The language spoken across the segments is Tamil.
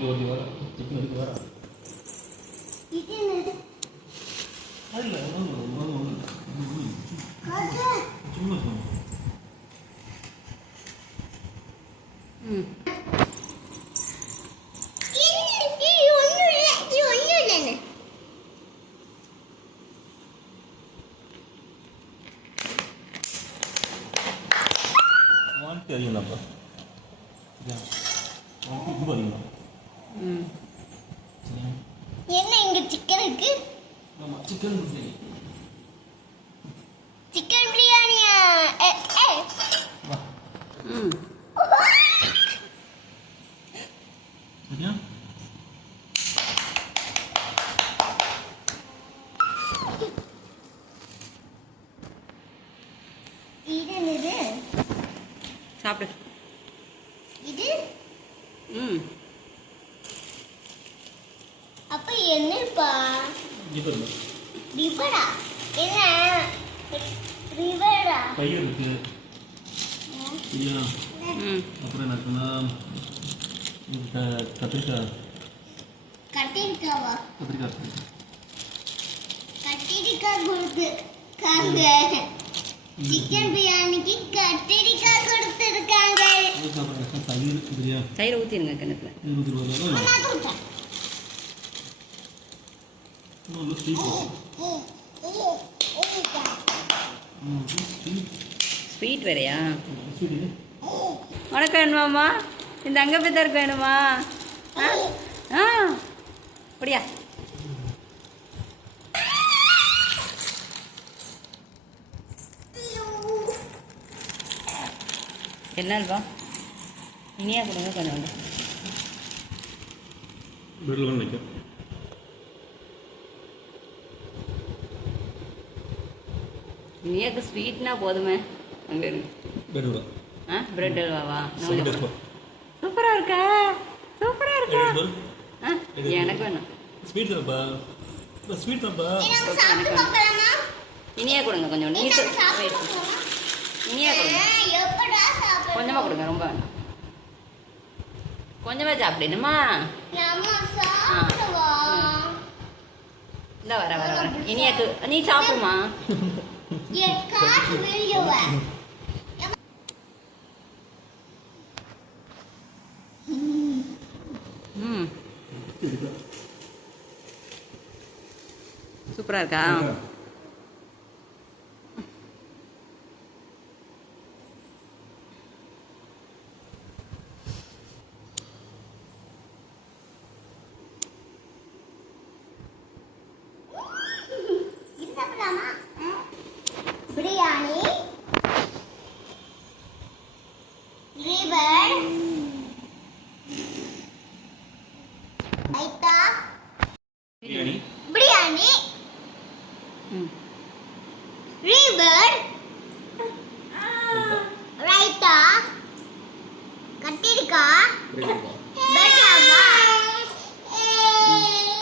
இங்கே ஒரு வர சிக்கன் இருக்கு வர இது என்னது? அதில் காட்டு. சும்மா சும்மா ம் இது இது ஒண்ணும் இல்ல, இது ஒண்ணும் இல்லைன்னு. வாங்கிட்டு அதிகம்தான்ப்பா இதான் வாங்கிட்டு ரொம்ப அதிகம் ம் சரியா என்ன இங்க சிக்கன் இருக்கு ஆமாம் சிக்கன் பிரியாணி. சிக்கன் பிரியாணியா? இது சாப்பிடு. இது? ம். அப்ப என்னப்பா? பாருங்க. ரிவரா என்ன ரிவரா பயிர் இருக்கு ம் அப்புறம் என்ன இருக்குன்னா கத்திரிக்காய் கத்திரிக்காவா கத்திரிக்காய். கத்திரிக்காய் கொடுத்துருக்காங்க சிக்கன் பிரியாணிக்கு கத்திரிக்காய் கொடுத்துருக்காங்க தயிர் ஊற்றிடுங்க கிணத்துல இருபது ரூபா ஸ்வீட் வேறையா? உனக்கு வேணுமாம்மா இந்த அங்கே பித்தருக்கு வேணுமா ஆ? அப்படியா? என்ன அல்வா? இனியா கொடுங்க கொஞ்சம் கொண்டு நிற்கும். இனியாக்கு ஸ்வீட்னா போதுமே. அங்கே இருக்கு பெட்டில் ஆ பிரெட் அல்வாவா? சூப்பராக இருக்கா? சூப்பராக இருக்கா? ஆ எனக்கு வேணும். ஸ்வீட் தான்ப்பா. ஸ்வீட் தான்ப்பா. சாப்பிட்டு பார்க்கலாமா? இனியா கொடுங்க கொஞ்சம். நீட்டு இனியா கொடுங்க. ஆ, எப்படா சாப்பிட கொஞ்சமாக கொடுங்க ரொம்ப வேண்டாம் கொஞ்சமாக சாப்பிடணுமா? இந்த வர வர வர. இனியாக்கு நீ சாப்பிடுமா? சூப்பராக இருக்கா இது சாப்பிடலாமா பிரியாணி ரிவர் ரைத்தா பிரியாணி பிரியாணி ம் ரிவர் ரைத்தா கத்திரிக்காய் பெட்டாவா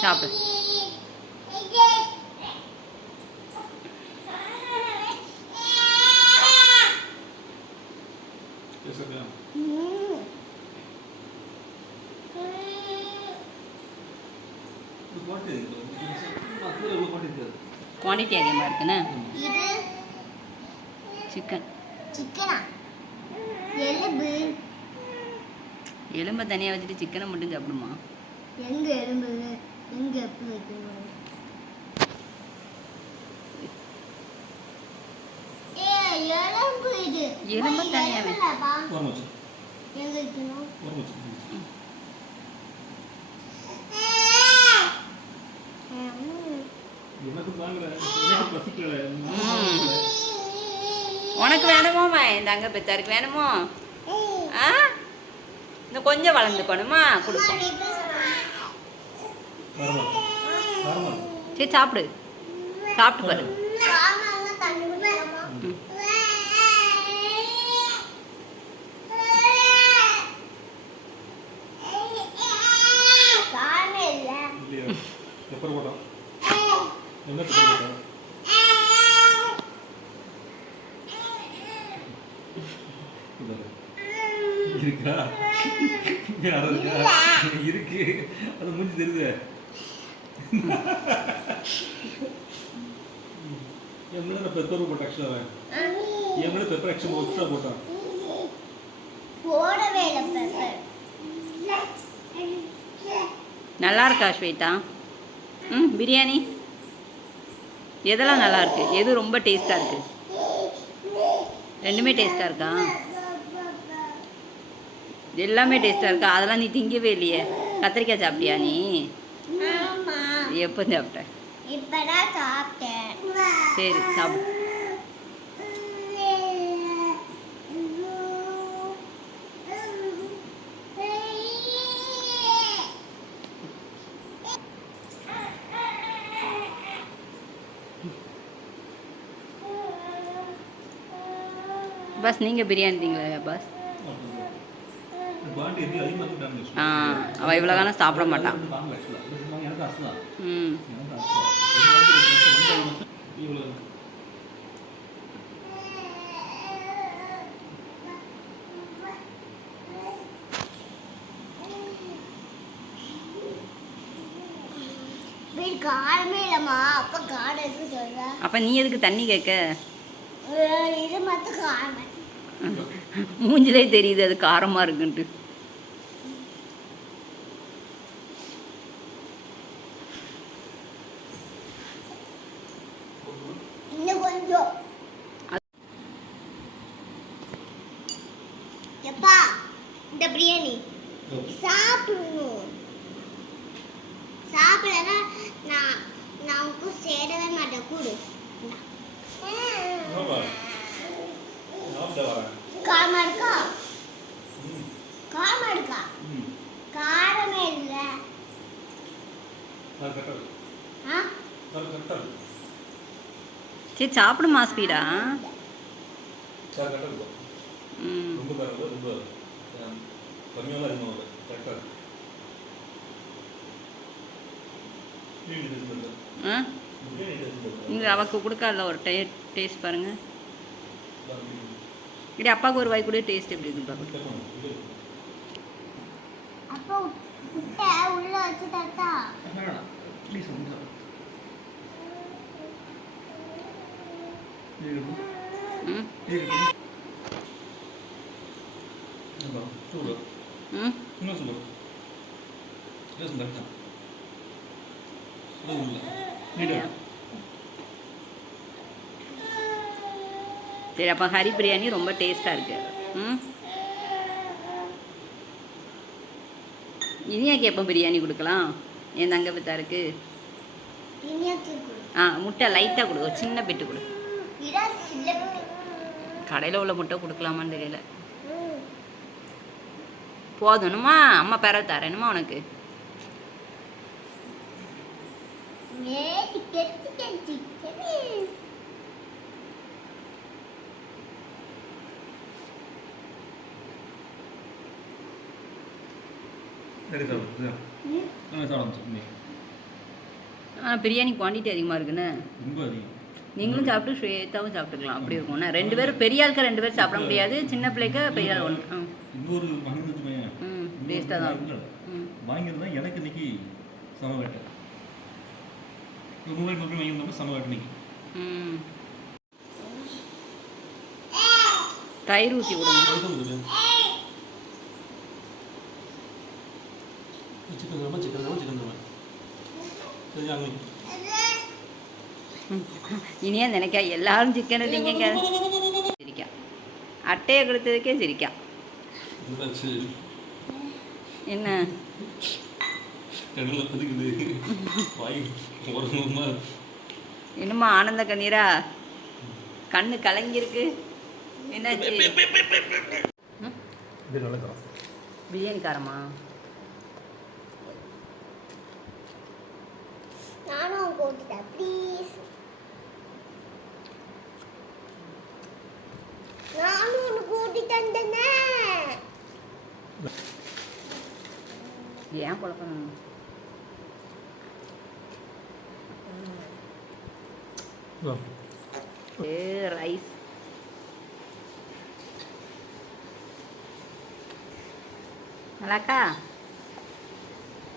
சாப்பிடு இருக்குண்ணே இது சிக்கன் சிக்கனா எலும்பு. எலும்பை தனியாக வச்சுட்டு சிக்கனை மட்டும் சாப்பிடுமா? எங்க எலும்பு? எங்க எப்படி வைக்கணும்? எலும்பு இது. எலும்பு உனக்கு வேணுமோம்மா இந்த அங்கே பெத்தாருக்கு வேணுமோ? ஆ? இன்னும் கொஞ்சம் வளர்ந்துக்கணுமா கொடுப்போம். வரமா வரமா சரி சாப்பிடு. சாப்பிட்டு பாரு. காரணம்னா தண்ணி குடிக்கலாமா? ம். காரணம் இல்ல இல்லையா எப்போ போட்டோம் என்ன போட்டோம் இருக்கா? இருக்கா? அது மூஞ்சி தெரியுது. என் மேல நான் பெப்பர் போட்டேன் ஆக்சுவலாக என் மேல பெப்பர் ஆக்சுவலாக எக்ஸ்ட்ரா போட்டான். போடவே இல்லை பெப்பர் நல்லா இருக்கா ஸ்வேதா? ம் பிரியாணி? எதெல்லாம் நல்லா இருக்கு? எது ரொம்ப டேஸ்ட்டாக இருக்கு? ரெண்டுமே டேஸ்ட்டாக இருக்கா? எல்லாமே டேஸ்ட்டாக இருக்கா? அதெல்லாம் நீ திங்கவே இல்லையே. கத்திரிக்காய் சாப்பிட்டியா நீ? ஆமா. எப்போ சாப்பிட்ட? இப்பதான் சாப்பிட்டேன். சரி சாப்பிடு. பஸ் நீங்கள் பிரியாணி திங்களா பஸ் குவாலிட்டி எப்படி அதிகமாக டேமேஜ் ஆ அவள் இவ்வளோ காலம் சாப்பிட மாட்டான் ம். காரமே அப்ப காரம் இருக்கு சொல்ற? அப்போ நீ எதுக்கு தண்ணி கேட்க? இது மட்டும் காரம். மூஞ்சிலே தெரியுது அது காரமாக இருக்குன்ட்டு இன்னும் கொஞ்சம் எப்பா இந்த பிரியாணி சாப்பிடணும் சாப்பிடலன்னா நான் நான் உனக்கு சேரவே மாட்டேன் கூடு சாப்பிட வரேன் காரமா இருக்கா காரமா இருக்கா இல்லை சரி சாப்பிடுமா ஸ்பீடா? ரொம்ப ரொம்ப கம்மியாக இருக்கும் கரெக்டாக இங்கே அவக்கு கொடுக்காத ஒரு டே டேஸ்ட் பாருங்க. இடி அப்பாவுக்கு ஒரு வாய் கூட டேஸ்ட் எப்படி இருக்குன்னு பாருங்க அப்போ முட்டை சரி அப்போ ஹரி பிரியாணி ரொம்ப டேஸ்ட்டாக இருக்கு ம் இனியாக்கு எப்போ பிரியாணி கொடுக்கலாம் என் தங்க இனியாக்கு கொடு ஆ முட்டை லைட்டாக கொடு ஒரு சின்ன பெட்டு கொடு. கடையில் உள்ள முட்டை கொடுக்கலாமான்னு தெரியல. ம். போதும்னுமா? அம்மா பெற தரேனுமா உனக்கு? ஆனால் பிரியாணி குவான்டிட்டி அதிகமாக அதிகம். நீங்களும் சாப்பிட்டு ஸ்வேதாவும் சாப்பிட்டுக்கலாம். அப்படி இருக்கும்ண்ணே ரெண்டு பேரும் பெரிய ஆளுக்கு ரெண்டு பேரும் சாப்பிட முடியாது. சின்ன பிள்ளைக்கு பெரிய ஆள் ஒன்று ம் இன்னொரு ம் டேஸ்ட்டாக தான். இருக்கும் ம். வாங்கியிருந்தா எனக்கு இன்னைக்கு சம சம வேட்டை இன்னைக்கு ம் தயிர் ஊற்றி விடுங்க சிக்கன் தரமா சிக்கன் தரமா சிக்கன் தரமா சரி அங்கே இனியா நினைக்கா எல்லாரும் சிக்கனை திங்க சிரிக்கா அட்டையை கொடுத்ததுக்கே சிரிக்கா என்ன இன்னுமா ஆனந்த கண்ணீரா? கண்ணு கலங்கியிருக்கு. என்னாச்சு? பிரியாணி காரமா நானும் ப்ளீஸ் தந்தேனே ஏன் குழப்பம்? ரைஸ். நல்லாக்கா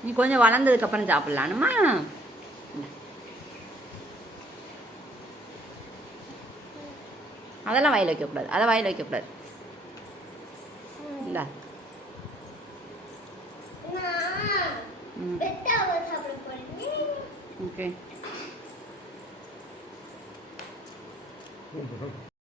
நீ கொஞ்சம் வளர்ந்ததுக்கப்புறம் சாப்பிட்லானுமா? அதெல்லாம் வாயில் வைக்கக்கூடாது. அதை வாயில் வைக்கக்கூடாது. இந்தா. ஓகே.